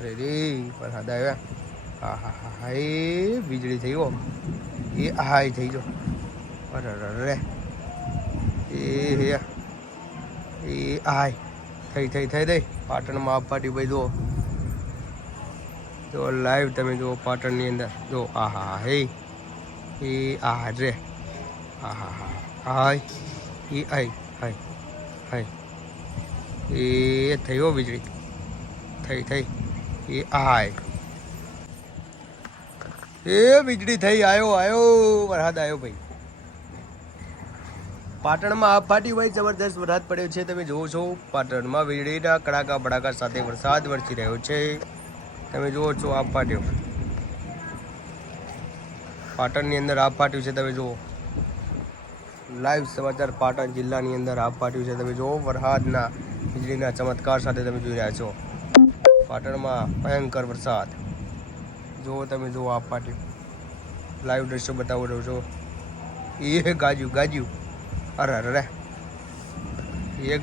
અરે રે વરસાદ આવ્યા હા હા હા હા એ વીજળી થઈ ગયો એ હાય થઈ ગયો અરે એ હે એ હાય થઈ થઈ થઈ થઈ પાટણમાં આપ પાટી ભાઈ જુઓ જો લાઈવ તમે જુઓ પાટણની અંદર જો આ હા હા હે એ આ રે આહા હા હા હાય એ આય હાય હાય એ થયો વીજળી થઈ થઈ એ આય. એ વીજળી થઈ આવ્યો આયો, વરસાદ આવ્યો ભાઈ. પાટણમાં આ ફાટી ભાઈ જબરદસ્ત વરસાદ પડ્યો છે, તમે જુઓ છો, પાટણમાં વીજળીના કડાકા બડાકા સાથે વરસાદ વરસી રહ્યો છે. તમે જુઓ છો આ ફાટ્યો. પાટણની અંદર આ ફાટ્યું છે, તમે જુઓ લાઈવ સમાચાર પાટણ જિલ્લાની અંદર આ ફાટ્યું છે, તમે જુઓ વરસાદના, વીજળીના ચમત્કાર સાથે તમે જોઈ રહ્યા છો. પાટણમાં ભયંકર વરસાદ. જુઓ તમે, જુઓ આપ પાટી. લાઈવ દ્રશ્યો બતાવો રહ્યો છો. એ ગાજ્યું ગાજ્યું. અરે અરે એ